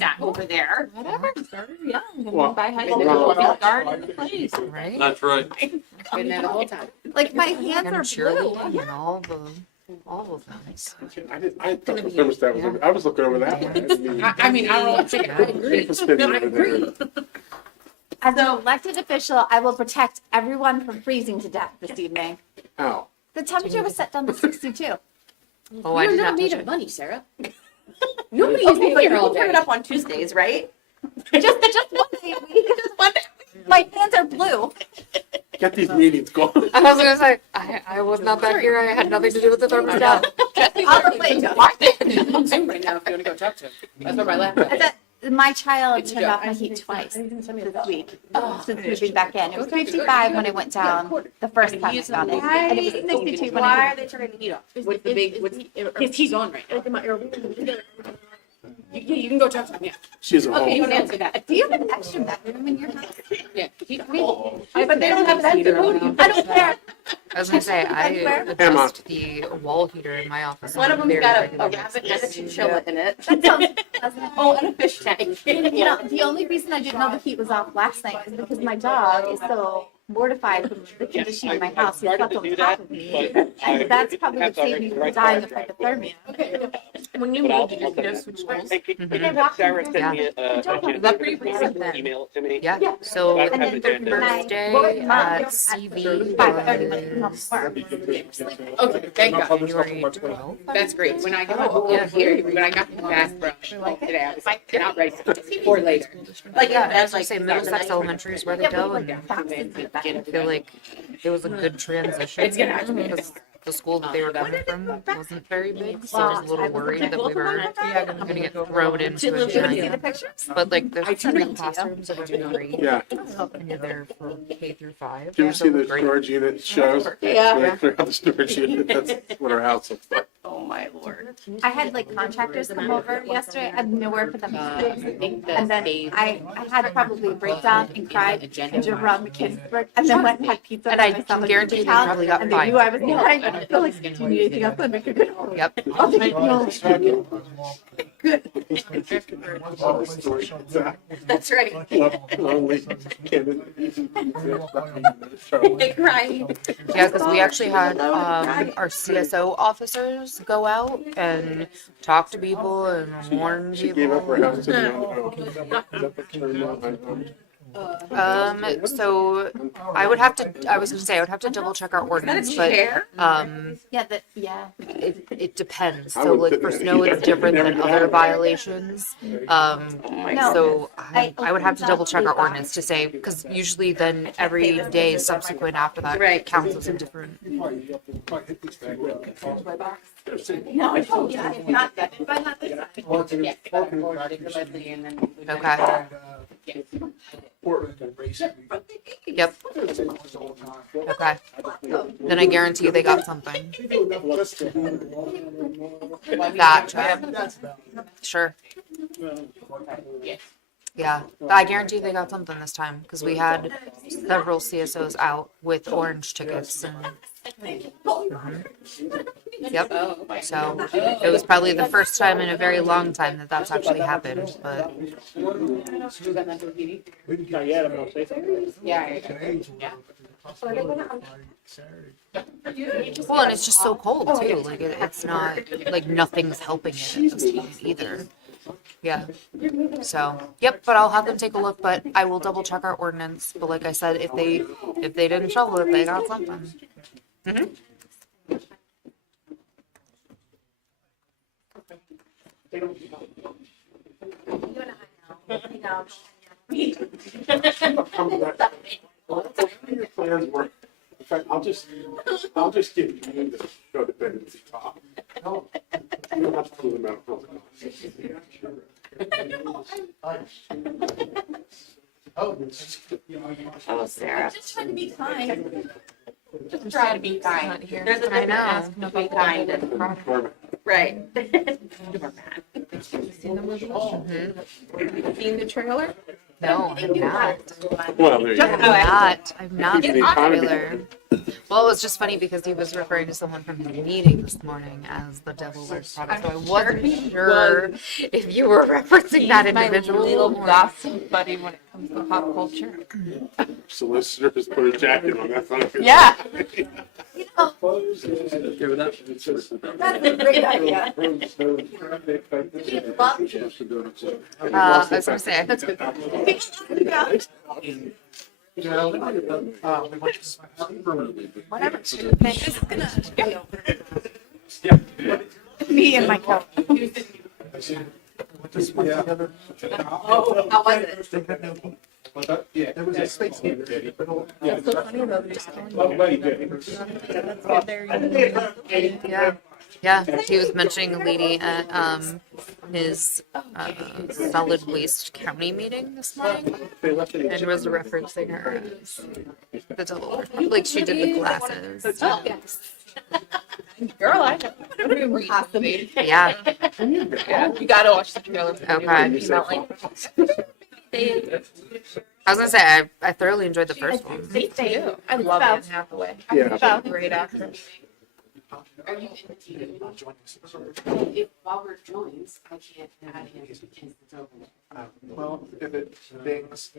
smokestack over there. Whatever. Started young. And Well, by high well, school, well, we garden the place, right? That's right. Been there the whole time. Like my hands And are blue. cheerleading and all the things. I thought the thermostat was, I was looking over that one. I mean, I don't think I agree. People standing over there. As an elected official, I will protect everyone from freezing to death this evening. Ow. The temperature was set down to 62. Oh, I You're did not not made touch of it. money, Sarah. Nobody Okay, is but here you all can turn day. it up on Tuesdays, right? just one day a week. Just one day. My hands are blue. Get these meetings going. I was gonna say, I was not back here. I had nothing to do with the thermostat. I'll play I'm Zoom right now if you want to go talk to him. That's where my laptop is. My child Good turned job. off my heat twice this week Oh, since moving back in. It was 55 when it went down the first time I got it. And it was 62 when Why I are they turning the heat off? What's the big, because he's on right now. Yeah, you can go talk to him, yeah. She's a Okay, you home. can answer that. Do you have an extra bedroom in your house? Yeah. But they don't have that. I don't care. I was gonna say, I Emma. adjust the wall heater in my office. One of them's very got a regularly. rabbit and a chinchilla in it. That sounds pleasant. Oh, and a fish tank. You know, the only reason I didn't know the heat was off last night is because my dog is so mortified from the condition in my house. He slept on top of me. And that's probably what saved me from dying of hypothermia. When you moved, did you switch schools? Did I walk Sarah in? sent me Yeah. a Is that pretty recent then? email it to me. Yeah, so I the have And the then agenda. first day Mom at at CV 5:30 when it comes was to work. Okay, thank God. January 12th. That's great. When I got over here, when I got the fast brush today, I was like, not ready for later. Like, Yeah, I yeah, was gonna say Middlesex Elementary is where they go, and I feel like it was a good transition It's gonna happen. because the school that they were coming from wasn't very big, so I was a little worried that we were gonna get thrown into a Did you see the giant. pictures? But like, there's 3 classrooms of every grade, Yeah. and you're there for K through 5. Do you ever so see the great. storage unit shows? Yeah. They clear out the storage unit. That's what our house looks like. Oh, my Lord. I had like contractors come over yesterday. I had nowhere for them to sleep. And then I had probably a breakdown and cried and drove around the kids' and then went and had pizza. And I by myself can at guarantee the they house, probably got and they knew fined. I was behind. I feel like, do you need anything else? Let me figure it out. Yep. I'll take no. That's right. Lonely candidate. Crying. Yeah, because we actually had our CSO officers go out and talk to people and warn She people. gave up her house to the unowned. So I would have to. I was gonna say I would have to double check our ordinance, but chair? Yeah, it depends. I So would like put for that- snow, it's different never than did other that. violations. No. So I would have to double check our ordinance to say because usually then every day subsequent after that Right. counts as a different. No, I don't. Yeah, it's not that. If I'm not this side. Okay. Yep. Okay. Then I guarantee you they got something. That check. Sure. Yeah, I guarantee they got something this time because we had several CSOs out with orange tickets and. Yep. So it was probably the first time in a very long time that that's actually happened, but well, and it's just so cold too. Like it's not like nothing's helping it at this time either. Yeah. So, yep, but I'll have them take a look, but I will double check our ordinance. But like I said, if they didn't shovel it, they got something. Mhm. Your plans were, in fact, I'll just give you the codependency talk. You don't have to do the medical. Oh, Sarah. Just trying to be kind. Just try to be kind. There's a I know. difference between being kind and, right. Seen the trailer? No, I'm not. Well, there you go. I'm not. I'm not The the economy. trailer. Well, it was just funny because he was referring to someone from the meeting this morning as the devil wears Prada, so I wasn't sure if you were referencing that individual. My little or- gossip buddy when it comes to pop culture. Solicitors put a jacket on, that's not good. Yeah. That's a great idea. I was gonna say, that's good. Me and my coat. Oh, how was it? Yeah, there was a space heater. Yeah, yeah. He was mentioning a lady at his solid waste county meeting this morning, and was referencing her as the devil, like she did the glasses. Oh, yes. Girl, I know. Possibly. Yeah. Yeah, you gotta watch the trailer. For the new Okay. one. Came out, like, I was gonna say I thoroughly enjoyed the first one. Me too. I love Anne Hathaway. Yeah. Well, Great actress. Are you if Robert joins, I can't add him because it's over. Well, if it dings,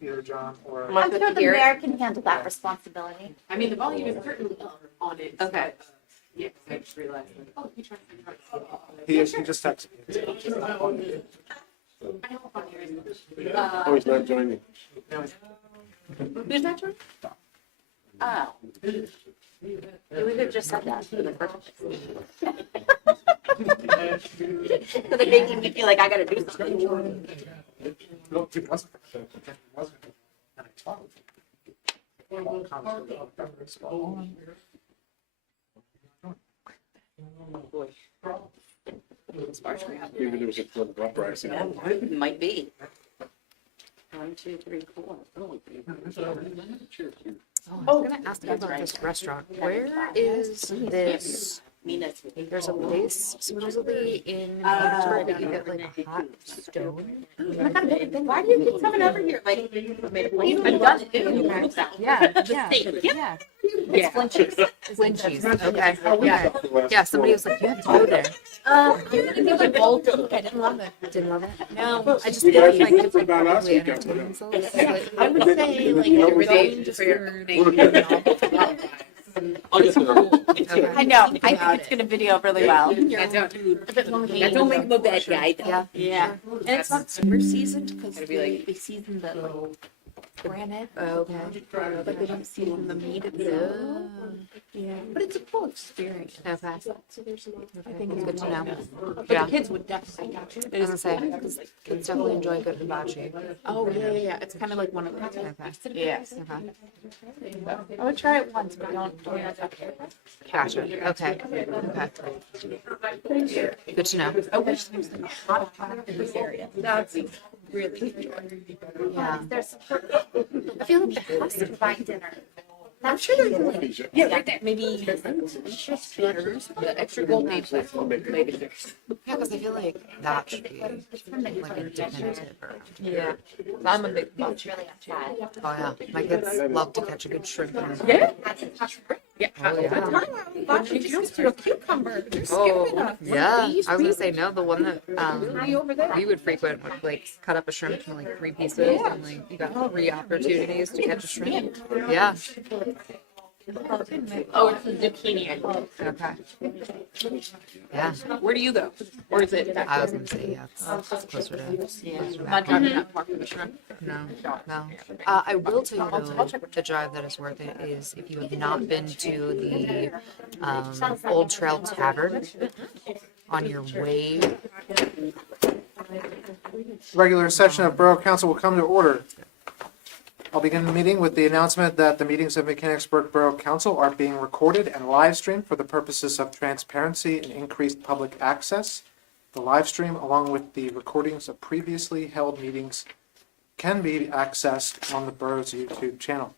either John or. I'm sure the mayor can handle that responsibility. I mean, the volume is certainly up on it. Okay. but, yeah, 'cause I just realized, like, oh, you tried to. He just texted me. I know how funny it is. Oh, he's not joining. Who's that join? Oh. We could have just said that for the first. So they're making me feel like I gotta do something. No, he wasn't. He wasn't. And I told him. Maybe there was a flood of uprising. Might be. 1, 2, 3, 4. Oh, I was gonna ask you about this restaurant. Where is this? There's a place supposedly in Pittsburgh that you get like a hot stone. Why do you keep coming over here? Like, I've done it too. Yeah, yeah. It's Flinchies. Flinchies. Okay. Yeah. Yeah. Somebody was like, you have to go there. I'm gonna give it a bold take. I didn't love it. Didn't love it. No, I just You feel guys like are it's different about us, really we got entertaining one. themselves. Yeah, Like, I would say like You know, everything okay. I know. I think it's gonna video really well. That don't make him a bad guy, though. Yeah. Yeah. And it's not super seasoned because It'd be like- they season the granite. Okay. But they don't season the meat itself. Yeah. But it's a cool experience. Okay. So there's some, I think it's good to know. But Yeah. the kids would definitely catch it. I was gonna say, because kids definitely enjoy good hibachi. Oh, yeah. It's kind of like one of those. Okay. Yeah. Okay. I would try it once, but don't touch it. Gotcha. Okay. Okay. Good to know. I wish there was like a hot pot in this area. That's really enjoy. Yeah. There's, I feel like there has to be fine dinner. I'm sure there's yeah, right there. Maybe just butters, the extra gold leaf. Maybe there's. Yeah, because I feel like that should be like a definitive. Yeah. I'm a big bunch. Really upset. Oh yeah, my kids love to catch a good shrimp. Yeah. Yeah. Oh, yeah. Bunch of juice to a cucumber. They're Oh, skipping us. yeah. I was gonna say no. The one that Right over there. we would frequent would like cut up a shrimp into like 3 pieces, and like you got 3 opportunities to catch a shrimp. Yeah. Oh, it's a zucchini. Okay. Yeah. Where do you go? Or is it? I was gonna say yeah. It's closer to. Yeah. Closer to Not back. driving that far for the shrimp. No, no. I will tell you though, the drive that is worth it is if you have not been to the Old Trail Tavern on your way. Regular session of Borough Council will come to order. I'll begin the meeting with the announcement that the meetings of Mechanicsburg Borough Council are being recorded and live streamed for the purposes of transparency and increased public access. The live stream, along with the recordings of previously held meetings, can be accessed on the borough's YouTube channel.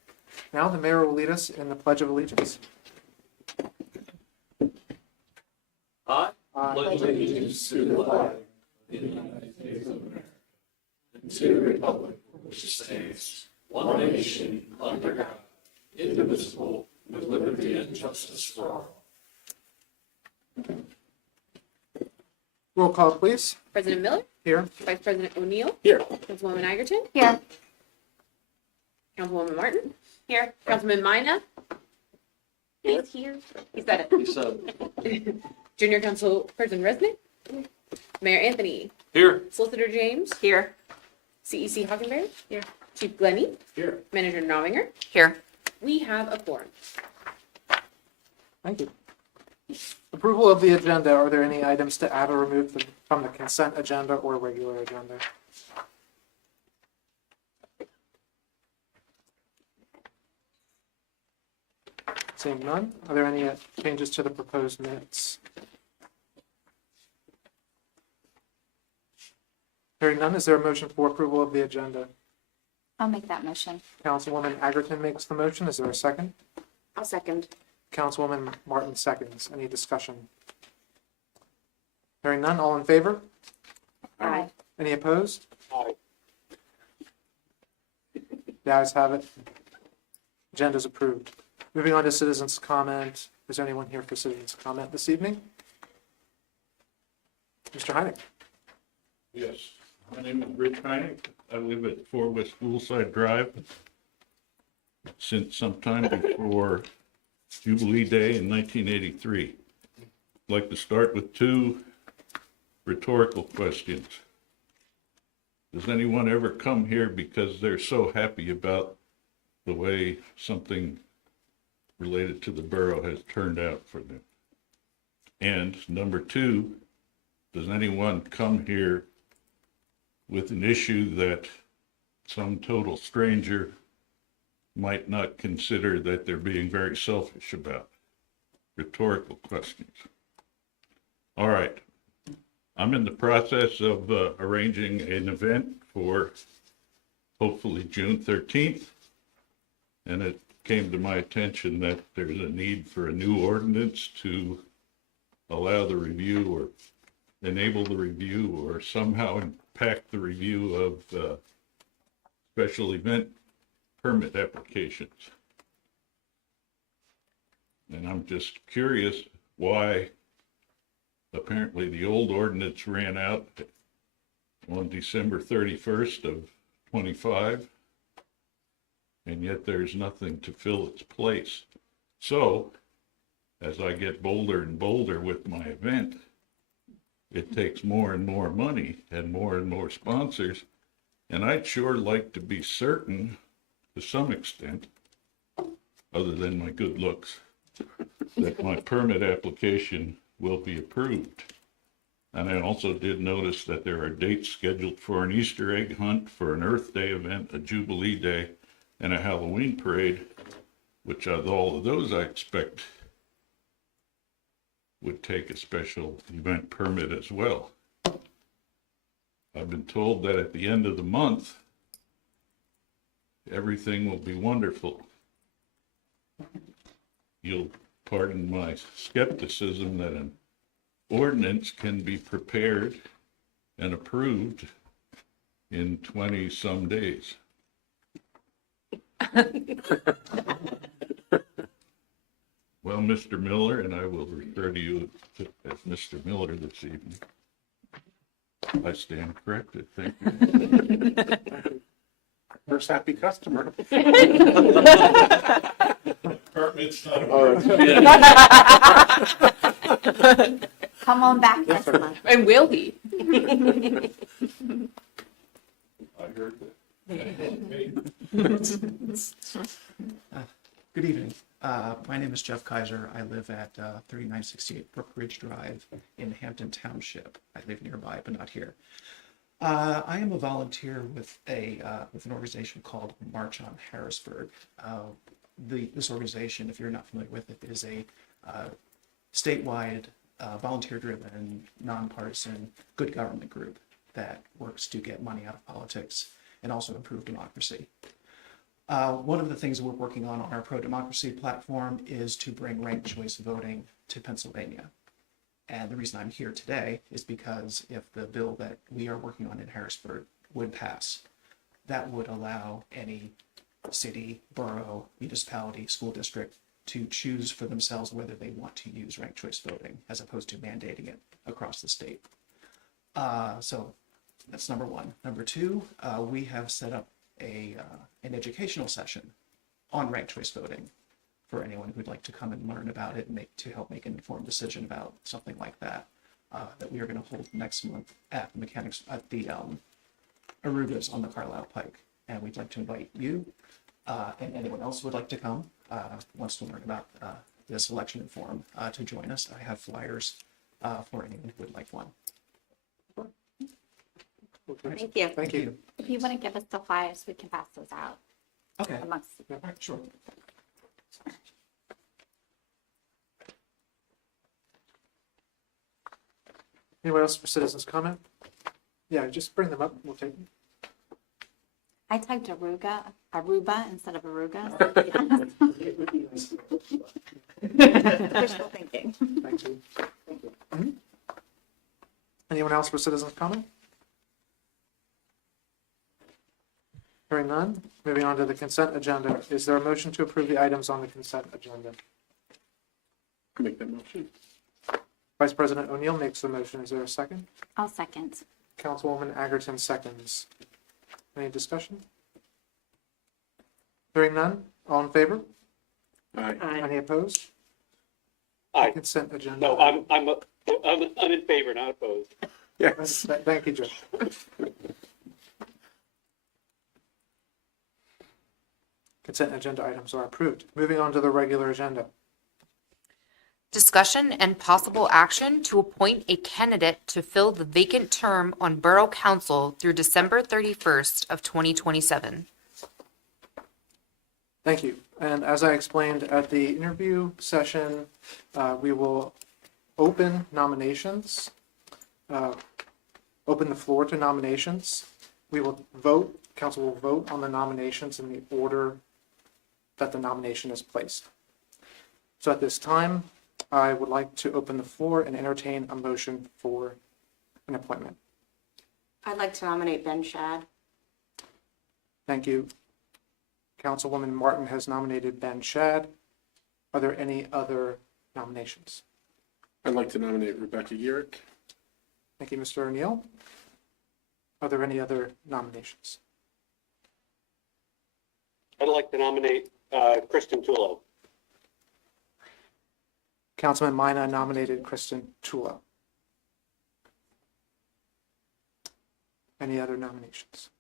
Now the mayor will lead us in the Pledge of Allegiance. I pledge allegiance to the flag of the United States of America and to the republic which stands one nation under God, indivisible, with liberty and justice for all. Roll call, please. President Miller, Here. Vice President O'Neill, Here. Councilwoman Egerton, Here. Councilwoman Martin, here, Councilman Mina. He's here. He said it. Junior Council President Resnick, Mayor Anthony, Here. Solicitor James, here, CEC Hockenberry, here, Chief Glennie, Here. Manager Novinger. Here. We have a quorum. Thank you. Approval of the agenda. Are there any items to add or remove from the consent agenda or regular agenda? Seeing none, are there any changes to the proposed minutes? Hearing none, is there a motion for approval of the agenda? I'll make that motion. Councilwoman Egerton makes the motion. Is there a second? I'll second. Councilwoman Martin seconds. Any discussion? Hearing none, all in favor? Aye. Any opposed? Aye. The ayes have it. Agenda's approved. Moving on to citizens' comment. Is there anyone here for citizens' comment this evening? Mr. Heineck. Yes, my name is Rich Heineck. I live at 4 West Poolside Drive. Since sometime before Jubilee Day in 1983. I'd like to start with 2 rhetorical questions. Does anyone ever come here because they're so happy about the way something related to the borough has turned out for them? And number 2, does anyone come here with an issue that some total stranger might not consider that they're being very selfish about? Rhetorical questions. All right. I'm in the process of arranging an event for hopefully June 13th. And it came to my attention that there's a need for a new ordinance to allow the review or enable the review or somehow impact the review of special event permit applications. And I'm just curious why apparently the old ordinance ran out on December 31st of 25, and yet there's nothing to fill its place. So, as I get bolder and bolder with my event, it takes more and more money and more sponsors, and I'd sure like to be certain, to some extent, other than my good looks, that my permit application will be approved. And I also did notice that there are dates scheduled for an Easter egg hunt, for an Earth Day event, a Jubilee Day, and a Halloween parade, which of all of those I expect would take a special event permit as well. I've been told that at the end of the month, everything will be wonderful. You'll pardon my skepticism that an ordinance can be prepared and approved in 20-some days. Well, Mr. Miller, and I will refer to you as Mr. Miller this evening. I stand corrected. Thank you. First happy customer. Permits not All approved. right. Come on back next month. And will he? I heard that. Good evening. My name is Jeff Kaiser. I live at 3968 Brook Ridge Drive in Hampton Township. I live nearby, but not here. I am a volunteer with an organization called March on Harrisburg. This organization, if you're not familiar with it, is a statewide, volunteer-driven, nonpartisan, good government group that works to get money out of politics and also improve democracy. One of the things we're working on our pro-democracy platform is to bring ranked choice voting to Pennsylvania. And the reason I'm here today is because if the bill that we are working on in Harrisburg would pass, that would allow any city, borough, municipality, school district to choose for themselves whether they want to use ranked choice voting as opposed to mandating it across the state. So that's number one. Number two, we have set up an educational session on ranked choice voting for anyone who'd like to come and learn about it and help make an informed decision about something like that. That we are going to hold next month at the Arugas on the Carlisle Pike, and we'd like to invite you and anyone else who would like to come wants to learn about this election and forum to join us. I have flyers for anyone who would like one. Thank you. Thank you. If you want to give us the flyers, we can pass those out Okay, amongst. all right, sure. Anyone else for citizens comment? Yeah, just bring them up. We'll take them. I typed Aruba instead of Aruga. Wishful thinking. Thank you. Mhm. Anyone else for citizens comment? Hearing none, moving on to the consent agenda. Is there a motion to approve the items on the consent agenda? Make that motion. Vice President O'Neill makes the motion. Is there a second? I'll second. Councilwoman Agerton seconds. Any discussion? Hearing none, all in favor? Aye. Any opposed? Aye. Consent agenda. No, I'm in favor, not opposed. Yes. Thank you, Joe. Consent agenda items are approved. Moving on to the regular agenda. Discussion and possible action to appoint a candidate to fill the vacant term on Borough Council through December 31st of 2027. Thank you. And as I explained at the interview session, we will open nominations, open the floor to nominations. We will vote, council will vote on the nominations in the order that the nomination is placed. So at this time, I would like to open the floor and entertain a motion for an appointment. I'd like to nominate Ben Shad. Thank you. Councilwoman Martin has nominated Ben Shad. Are there any other nominations? I'd like to nominate Rebecca Yurick. Thank you, Mr. O'Neill. Are there any other nominations? I'd like to nominate Kristen Tullo. Councilman Mina nominated Kristen Tullo. Any other nominations?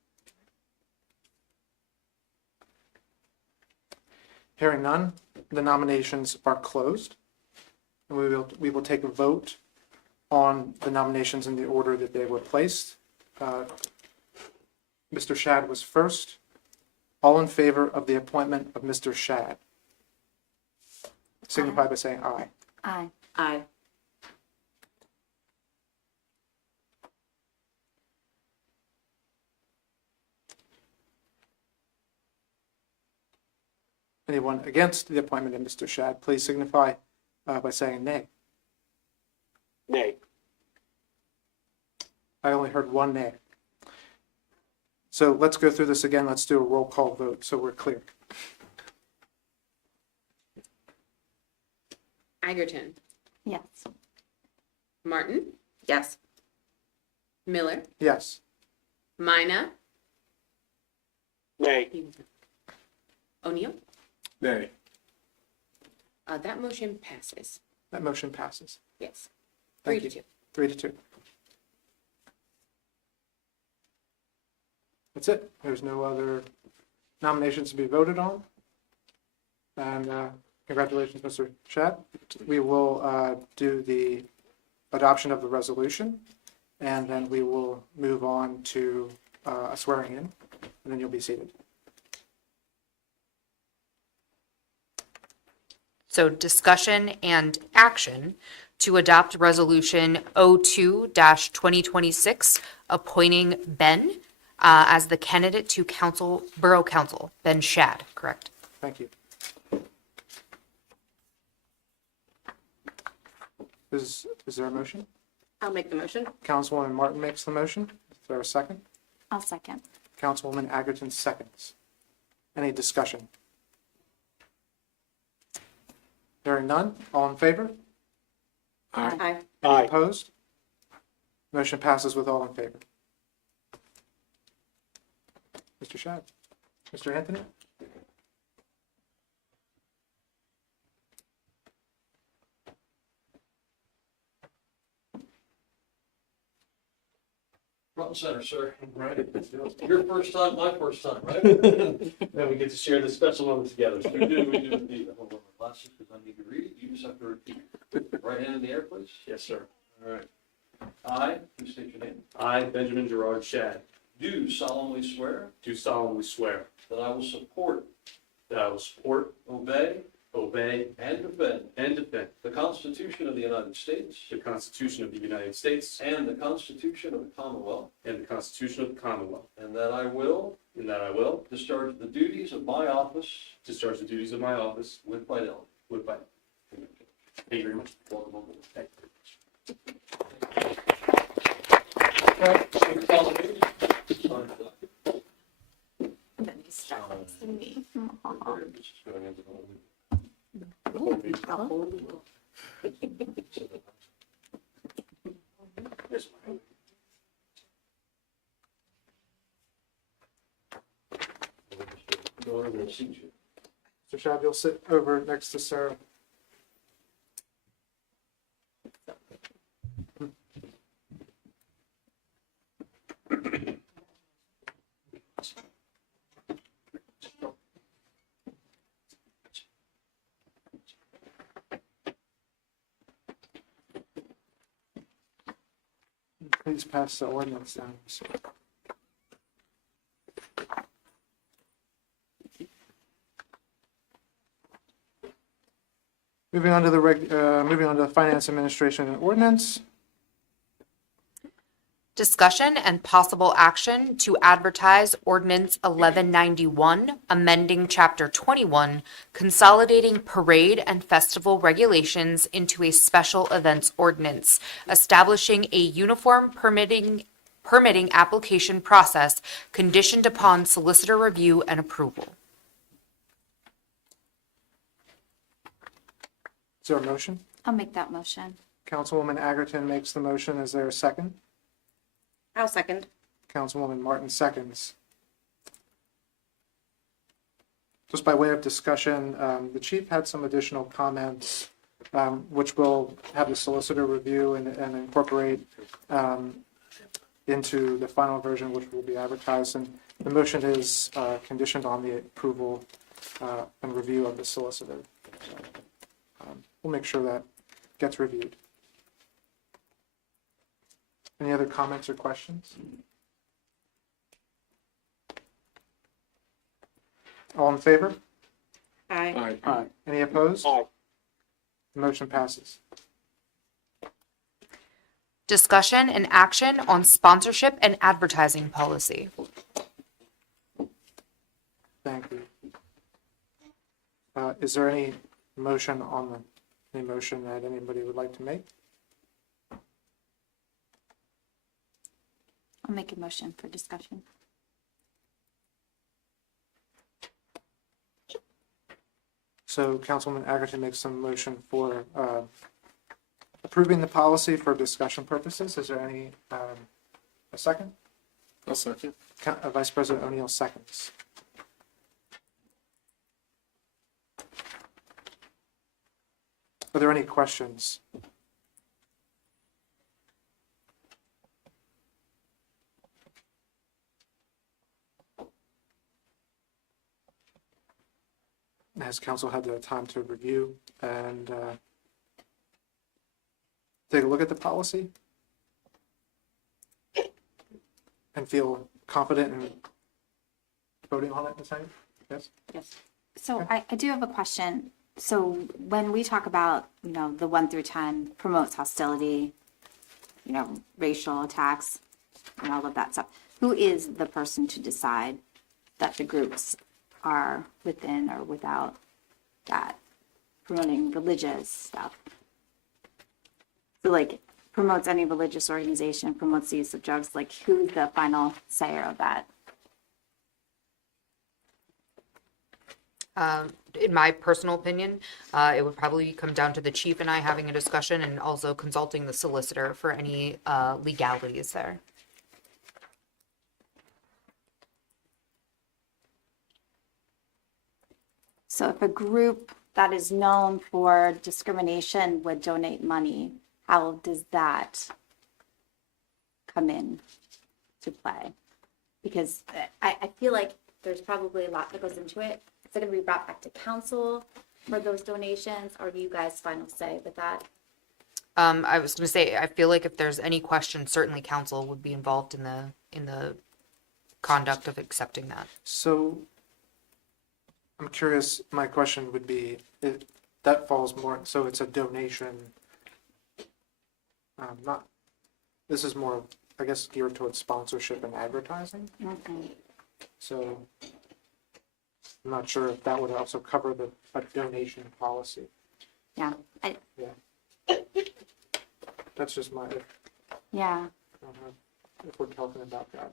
Hearing none, the nominations are closed. And we will take a vote on the nominations in the order that they were placed. Mr. Shad was first. All in favor of the appointment of Mr. Shad, signify by saying aye. Aye. Aye. Anyone against the appointment of Mr. Shad, please signify by saying nay. Nay. I only heard one nay. So let's go through this again. Let's do a roll call vote so we're clear. Agerton. Yes. Martin. Yes. Miller. Yes. Mina. Nay. O'Neill. Nay. That motion passes. That motion passes. Yes. Thank 3 to you. 2. 3-2. That's it. There's no other nominations to be voted on. And congratulations, Mr. Shad. We will do the adoption of the resolution, and then we will move on to a swearing in, and then you'll be seated. So discussion and action to adopt resolution 02-2026, appointing Ben as the candidate to Borough Council, Ben Shad, correct? Thank you. Is there a motion? I'll make the motion. Councilwoman Martin makes the motion. Is there a second? I'll second. Councilwoman Agerton seconds. Any discussion? Hearing none, all in favor? Aye. Aye. Opposed? Motion passes with all in favor. Mr. Shad. Mr. Anthony? Front and center, sir. Right. Your first time, my first time, right? Then we get to share this special moment together. We do indeed. Hold on my glasses because I need to read it. You just have to repeat. Right hand in the air, please. Yes, sir. All right. I, please state your name, I, Benjamin Gerard Shad, do solemnly swear do solemnly swear that I will support, that I will support, obey, obey, and defend and defend the Constitution of the United States the Constitution of the United States and the Constitution of the Commonwealth, and the Constitution of the Commonwealth, and that I will and that I will discharge the duties of my office discharge the duties of my office with fidelity. with fidelity. Thank you very much. Welcome aboard. Thank you. And then you start texting me. Yes, ma'am. Go over and seat you. Mr. Shad, you'll sit over next to Sarah. Please pass the ordinance down. Moving on to the Finance Administration and Ordinance. Discussion and possible action to advertise ordinance 1191, amending chapter 21, consolidating parade and festival regulations into a special events ordinance, establishing a uniform permitting application process conditioned upon solicitor review and approval. Is there a motion? I'll make that motion. Councilwoman Agerton makes the motion. Is there a second? I'll second. Councilwoman Martin seconds. Just by way of discussion, the chief had some additional comments, which we'll have the solicitor review and incorporate into the final version, which will be advertised. And the motion is conditioned on the approval and review of the solicitor. So, we'll make sure that gets reviewed. Any other comments or questions? All in favor? Aye. Aye. Any opposed? Aye. The motion passes. Discussion and action on sponsorship and advertising policy. Thank you. Is there any motion any motion that anybody would like to make? I'll make a motion for discussion. So Councilwoman Agerton makes some motion for approving the policy for discussion purposes. Is there any, a second? I'll second. Vice President O'Neill seconds. Are there any questions? Has council had the time to review and take a look at the policy? And feel confident in voting on it tonight? Yes? Yes. So I do have a question. So when we talk about, the 1 through 10 promotes hostility, racial attacks and all of that stuff, who is the person to decide that the groups are within or without that promoting religious stuff? So like promotes any religious organization, promotes the use of drugs, like who's the final sayer of that? In my personal opinion, it would probably come down to the chief and I having a discussion and also consulting the solicitor for any legalities there. So if a group that is known for discrimination would donate money, how does that come in to play? Because I feel like there's probably a lot that goes into it. Is it gonna be brought back to council for those donations, or do you guys final say with that? I was going to say, I feel like if there's any question, certainly council would be involved in the conduct of accepting that. So I'm curious, my question would be, that falls more, so it's a donation. Not, this is more, I guess, geared towards sponsorship and advertising. So I'm not sure if that would also cover a donation policy. Yeah, That's just my, yeah. if we're talking about that.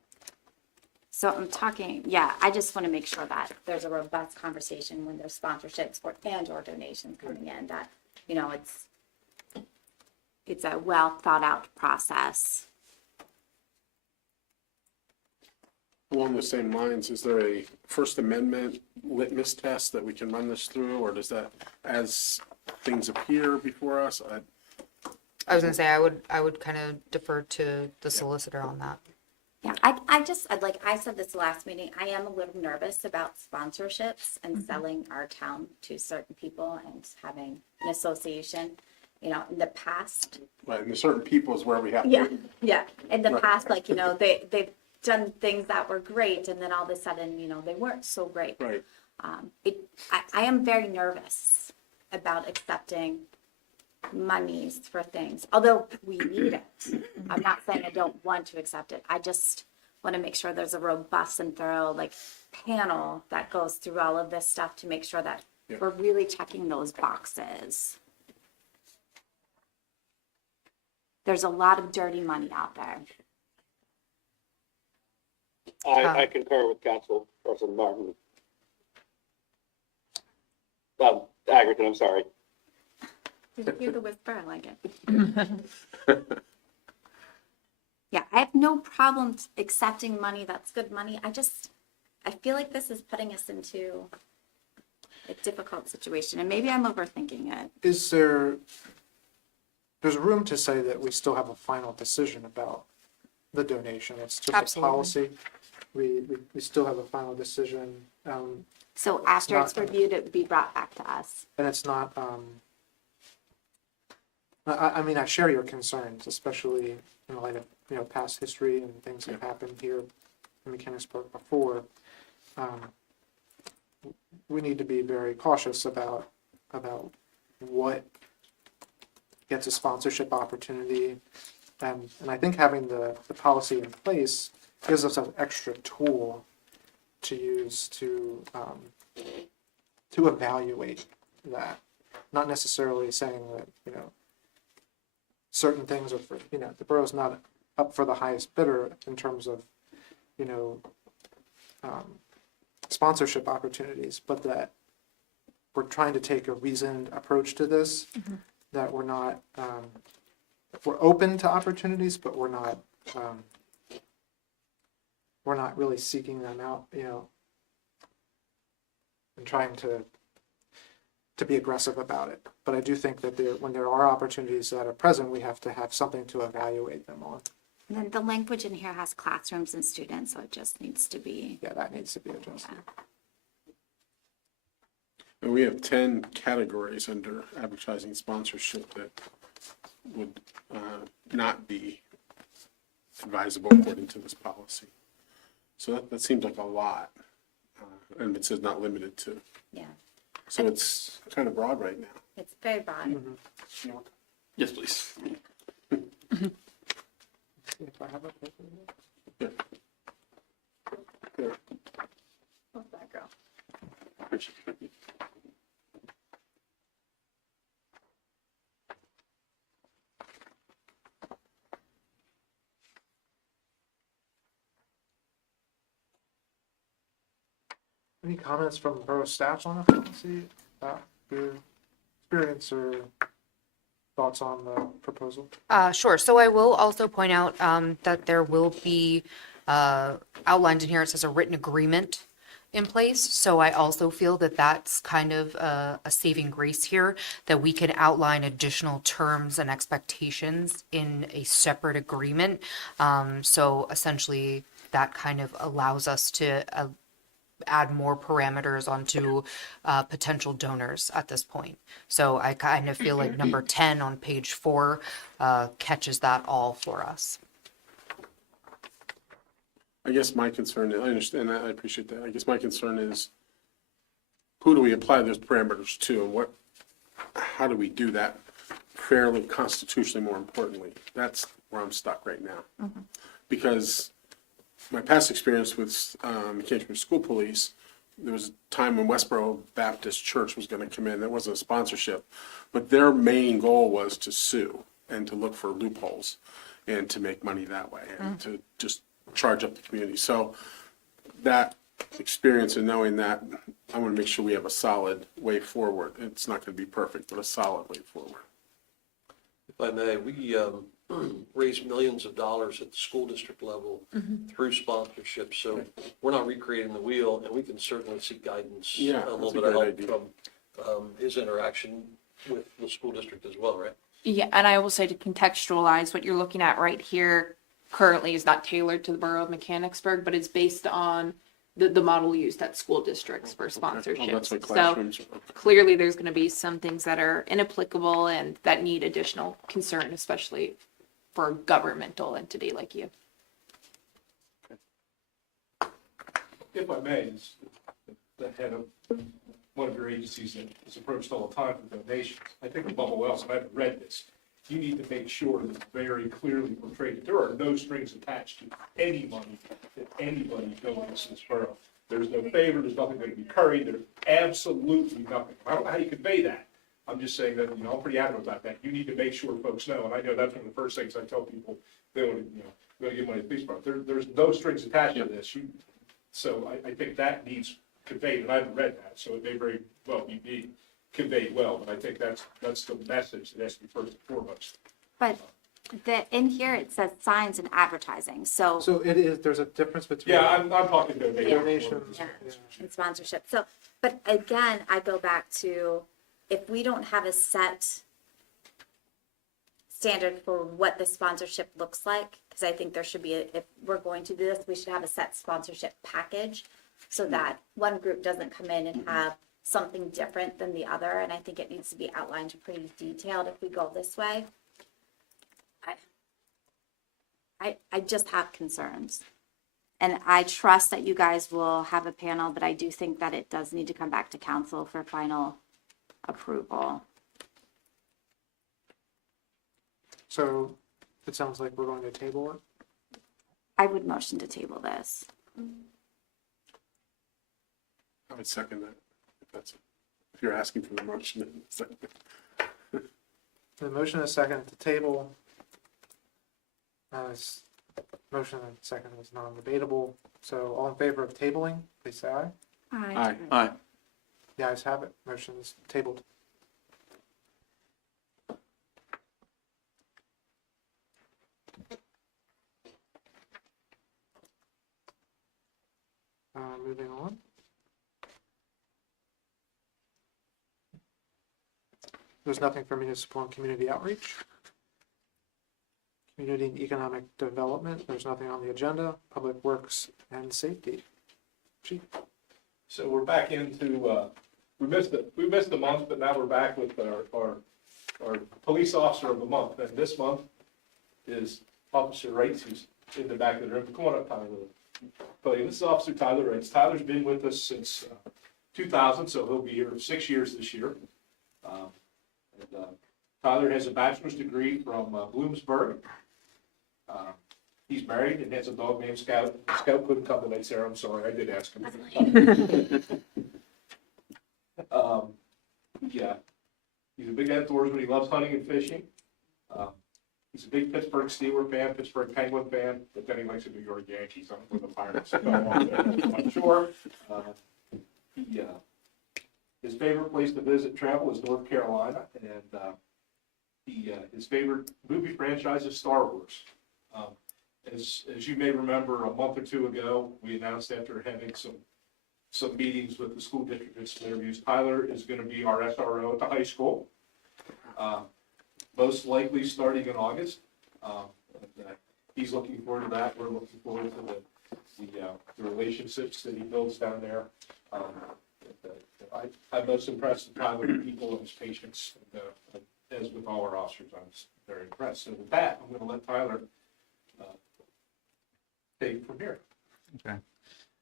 So I'm talking, yeah, I just want to make sure that there's a robust conversation when there's sponsorships or donations coming in, that, you know, it's a well thought out process. Along the same lines, is there a First Amendment litmus test that we can run this through, or does that, as things appear before us? I was going to say, I would kind of defer to the solicitor on that. Yeah, like I said this last meeting, I am a little nervous about sponsorships and selling our town to certain people and having an association. You know, in the past, Right, and the certain people is where we have yeah, to. yeah, in the Right. past, like, you know, they've done things that were great, and then all of a sudden, you know, they weren't so great. Right, I am very nervous about accepting monies for things, although we need it. I'm not saying I don't want to accept it. I just want to make sure there's a robust and thorough, like, panel that goes through all of this stuff to make sure that Yeah. we're really checking those boxes. There's a lot of dirty money out there. I concur with Councilperson Martin. Agerton, I'm sorry. Did you hear the whisper? I like it. Yeah, I have no problem accepting money that's good money. I feel like this is putting us into a difficult situation, and maybe I'm overthinking it. Is there's room to say that we still have a final decision about the donation? It's just Absolutely. a policy. We still have a final decision, So after it's not- reviewed, it would be brought back to us. and it's not, I mean, I share your concerns, especially in light of, you know, past history and things that happened here in Mechanicsburg before. We need to be very cautious about what gets a sponsorship opportunity. And I think having the policy in place gives us an extra tool to use to evaluate that. Not necessarily saying that, you know, certain things are for, you know, the borough's not up for the highest bidder in terms of, you know, sponsorship opportunities, but that we're trying to take a reasoned approach to this, that we're not, we're open to opportunities, but we're not really seeking them out, you know, and trying to be aggressive about it. But I do think that when there are opportunities that are present, we have to have something to evaluate them on. And then the language in here has classrooms and students, so it just needs to be, Yeah, that needs to be adjusted. and we have 10 categories under advertising sponsorship that would not be advisable according to this policy. So that seems like a lot, and it says not limited to. yeah, So it's kind of broad right now. it's very broad. Yes, please. If I have a paper Yeah. What's that girl? Any comments from borough staff on the policy, your experience or thoughts on the proposal? Sure. So I will also point out that there will be outlined in here, it says a written agreement in place. So I also feel that that's kind of a saving grace here, that we can outline additional terms and expectations in a separate agreement. So essentially, that kind of allows us to add more parameters onto potential donors at this point. So I kind of feel like number 10 on page 4 catches that all for us. I guess my concern, I understand that, I appreciate that. I guess my concern is, who do we apply those parameters to, and how do we do that fairly, constitutionally, more importantly? That's where I'm stuck right now. Because my past experience with Mechanicsburg School Police, there was a time when Westboro Baptist Church was going to come in. There wasn't a sponsorship, but their main goal was to sue and to look for loopholes and to make money that way and to just charge up the community. So that experience and knowing that, I want to make sure we have a solid way forward. It's not going to be perfect, but a solid way forward. If I may, we raise millions of dollars at the school district level through sponsorship, so we're not recreating the wheel, and we can certainly seek guidance, Yeah, a little that's a bit of great help from his interaction with the school district as well, right? Yeah, and I will say, to contextualize, what you're looking at right here currently is not tailored to the borough of Mechanicsburg, but it's based on the model used at school districts for sponsorships. Oh, that's what So classrooms. clearly there's going to be some things that are inapplicable and that need additional concern, especially for a governmental entity like you. If I may, as the head of one of your agencies that is approached all the time for donations, I think above all else, and I've read this, you need to make sure that it's very clearly portrayed that there are no strings attached to any money that anybody donates to this borough. There's no favor, there's nothing going to be curried, there's absolutely nothing. I don't know how you convey that. I'm just saying that, I'm pretty adamant about that. You need to make sure folks know, and I know that's one of the first things I tell people they want to, give money to the police department. There's no strings attached to this. So I think that needs conveyed, and I haven't read that, so it may very well be conveyed well, but I think that's the message that has to be first and foremost. But in here, it says signs and advertising, so. So it is, there's a difference between. Yeah, I'm talking Donations. Yeah, and sponsorship. So, but again, I go back to, if we don't have a set standard for what the sponsorship looks like, because I think there should be, if we're going to do this, we should have a set sponsorship package so that one group doesn't come in and have something different than the other. And I think it needs to be outlined pretty detailed if we go this way. I just have concerns. And I trust that you guys will have a panel, but I do think that it does need to come back to council for final approval. So it sounds like we're going to table it. I would motion to table this. I would second that. If you're asking for the motion. The motion is second to table. Motion and second is non-debatable. So all in favor of tabling, please say aye. Aye. Aye. The ayes have it. Motion is tabled. Moving on. There's nothing for municipal and community outreach. Community and economic development, there's nothing on the agenda. Public works and safety. Chief. So we're back into, we missed a month, but now we're back with our police officer of the month. And this month is Officer Wright, who's in the back of the room. Come on up, Tyler. But this is Officer Tyler Wright. Tyler's been with us since 2000, so he'll be here 6 years this year. Tyler has a bachelor's degree from Bloomsburg. He's married and has a dog named Scout. Scout couldn't come tonight, Sarah. I'm sorry, I did ask him. Yeah, he's a big outdoorsman. He loves hunting and fishing. He's a big Pittsburgh Steelers fan, Pittsburgh Penguin fan, but then he likes the New York Yankees. I'm with the Pirates. So I'm sure. his favorite place to visit travel is North Carolina, and his favorite movie franchise is Star Wars. As you may remember, a month or two ago, we announced after having some meetings with the school district and some interviews, Tyler is going to be our SRO at the high school, most likely starting in August. He's looking forward to that. We're looking forward to the relationships that he builds down there. I'm most impressed with Tyler, the people and his patience, and, as with all our officers, I was very impressed. So with that, I'm going to let Tyler take it from here. Okay.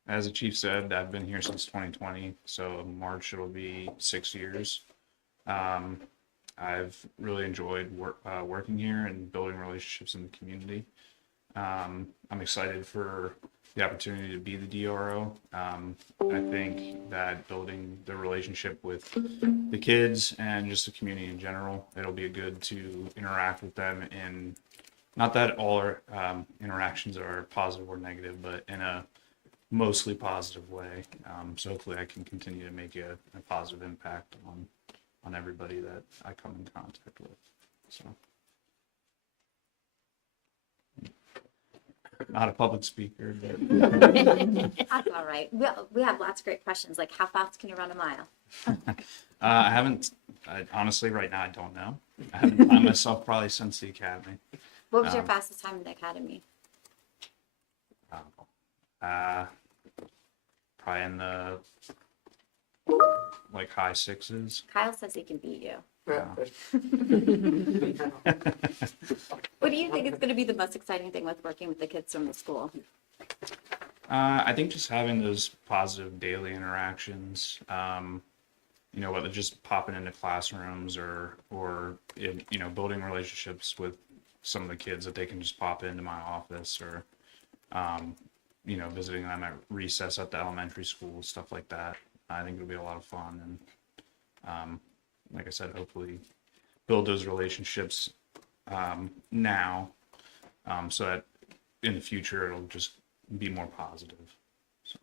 As the chief said, I've been here since 2020, so in March it'll be 6 years. I've really enjoyed working here and building relationships in the community. I'm excited for the opportunity to be the DRO. I think that building the relationship with the kids and just the community in general, it'll be good to interact with them in, not that all our interactions are positive or negative, but in a mostly positive way. So hopefully I can continue to make a positive impact on everybody that I come in contact with. So. Not a public speaker, but That's all right. We have lots of great questions, like how fast can you run a mile? I haven't, honestly, right now, I don't know. I haven't planned myself probably since the academy. What was your fastest time in the academy? Probably in the, like, high sixes. Kyle says he can beat you. Yeah. What do you think is going to be the most exciting thing with working with the kids from the school? I think just having those positive daily interactions, you know, whether just popping into classrooms or you know, building relationships with some of the kids that they can just pop into my office, or you know, visiting them at recess at the elementary school, stuff like that. I think it'll be a lot of fun, and like I said, hopefully build those relationships now, so that in the future it'll just be more positive. So.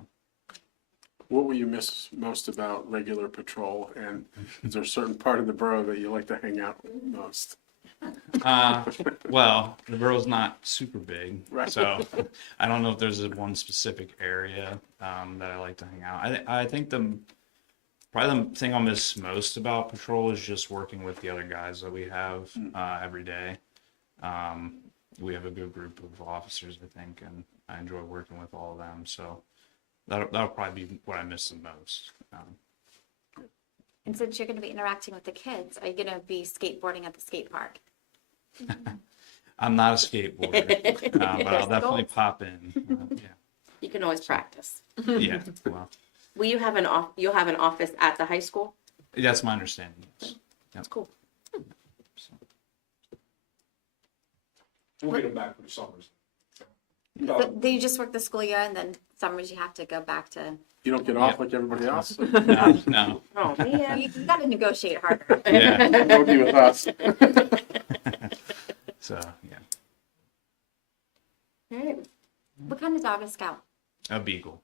What will you miss most about regular patrol, and is there a certain part of the borough that you like to hang out most? Well, the borough's not super big, Right. so I don't know if there's one specific area that I like to hang out. I think probably the thing I'll miss most about patrol is just working with the other guys that we have every day. We have a good group of officers, I think, and I enjoy working with all of them. So that'll probably be what I miss the most. And since you're going to be interacting with the kids, are you going to be skateboarding at the skate park? I'm not a skateboarder, but I'll definitely pop in. You can always practice. Yeah, well, Will you have you'll have an office at the high school? that's my understanding. Yes. That's cool. So. We'll get him back for the summers. Do you just work the school year and then summers you have to go back to? You don't get off like everybody else? No. Oh, man. You got to negotiate harder. Yeah. Don't be with us. So yeah, All right. What kind of dog is Scout? a beagle.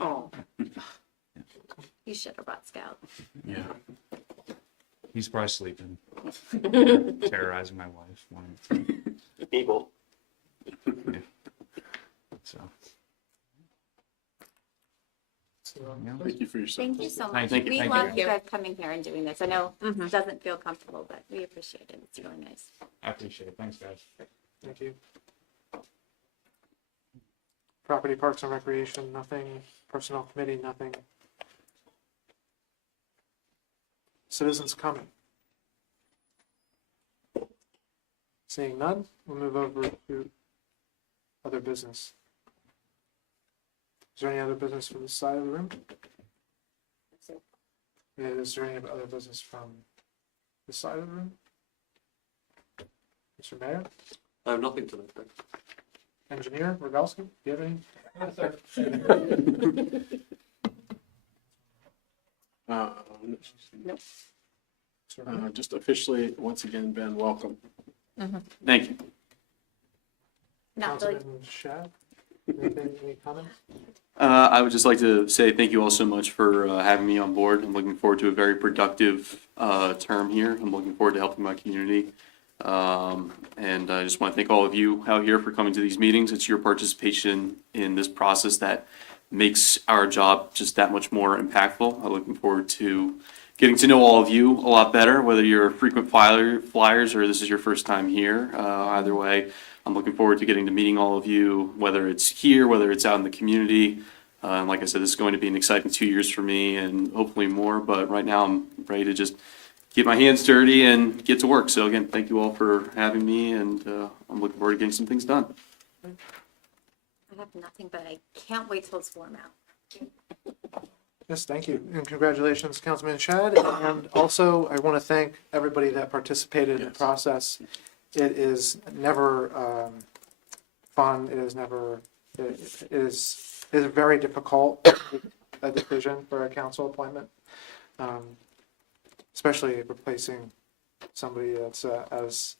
Oh, You should have brought Scout. Yeah. He's probably sleeping, terrorizing my wife. Eagle. So Thank you for your service. Thank you so much. Thank you. We Thank love you. you guys coming here and doing this. I know it doesn't feel comfortable, but we appreciate it. It's really nice. I appreciate it. Thanks, guys. Thank you. Property, Parks and Recreation, nothing. Personnel Committee, nothing. Citizens comment. Seeing none, we'll move over to other business. Is there any other business from this side of the room? Is there any other business from this side of the room? Mr. Mayor? I have nothing tonight. Engineer Rogalski, do you have any? Just officially, once again, Ben, welcome. Thank you. Not really. Councilman Shad, anything, any comments? I would just like to say thank you all so much for having me on board. I'm looking forward to a very productive term here. I'm looking forward to helping my community. And I just want to thank all of you out here for coming to these meetings. It's your participation in this process that makes our job just that much more impactful. I'm looking forward to getting to know all of you a lot better, whether you're frequent flyers or this is your first time here. Either way, I'm looking forward to getting to meeting all of you, whether it's here, whether it's out in the community. And like I said, this is going to be an exciting 2 years for me and hopefully more. But right now, I'm ready to just get my hands dirty and get to work. So again, thank you all for having me, and I'm looking forward to getting some things done. I have nothing, but I can't wait till it's warm out. Yes, thank you. And congratulations, Councilman Shad. And also, I want to thank everybody that participated in the process. It is never fun. It is very difficult a decision for a council appointment, especially replacing somebody that's as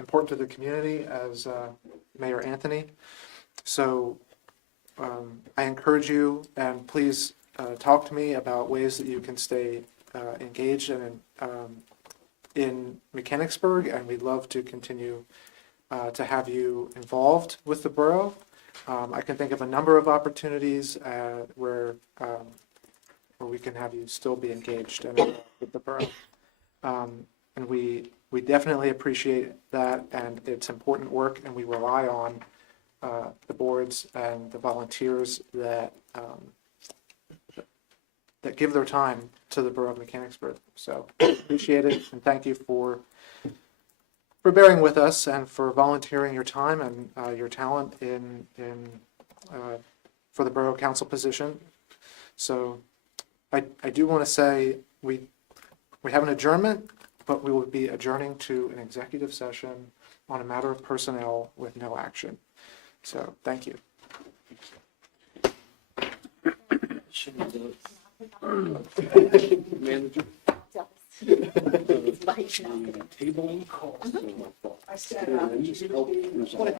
important to the community as Mayor Anthony. So I encourage you, and please talk to me about ways that you can stay engaged and in Mechanicsburg, and we'd love to continue to have you involved with the borough. I can think of a number of opportunities where we can have you still be engaged and involved with the borough. And we definitely appreciate that, and it's important work, and we rely on the boards and the volunteers that give their time to the Borough of Mechanicsburg. So appreciate it, and thank you for bearing with us and for volunteering your time and your talent for the Borough Council position. So I do want to say we have an adjournment, but we will be adjourning to an executive session on a matter of personnel with no action. So thank you. Manager. Like, Tabling calls.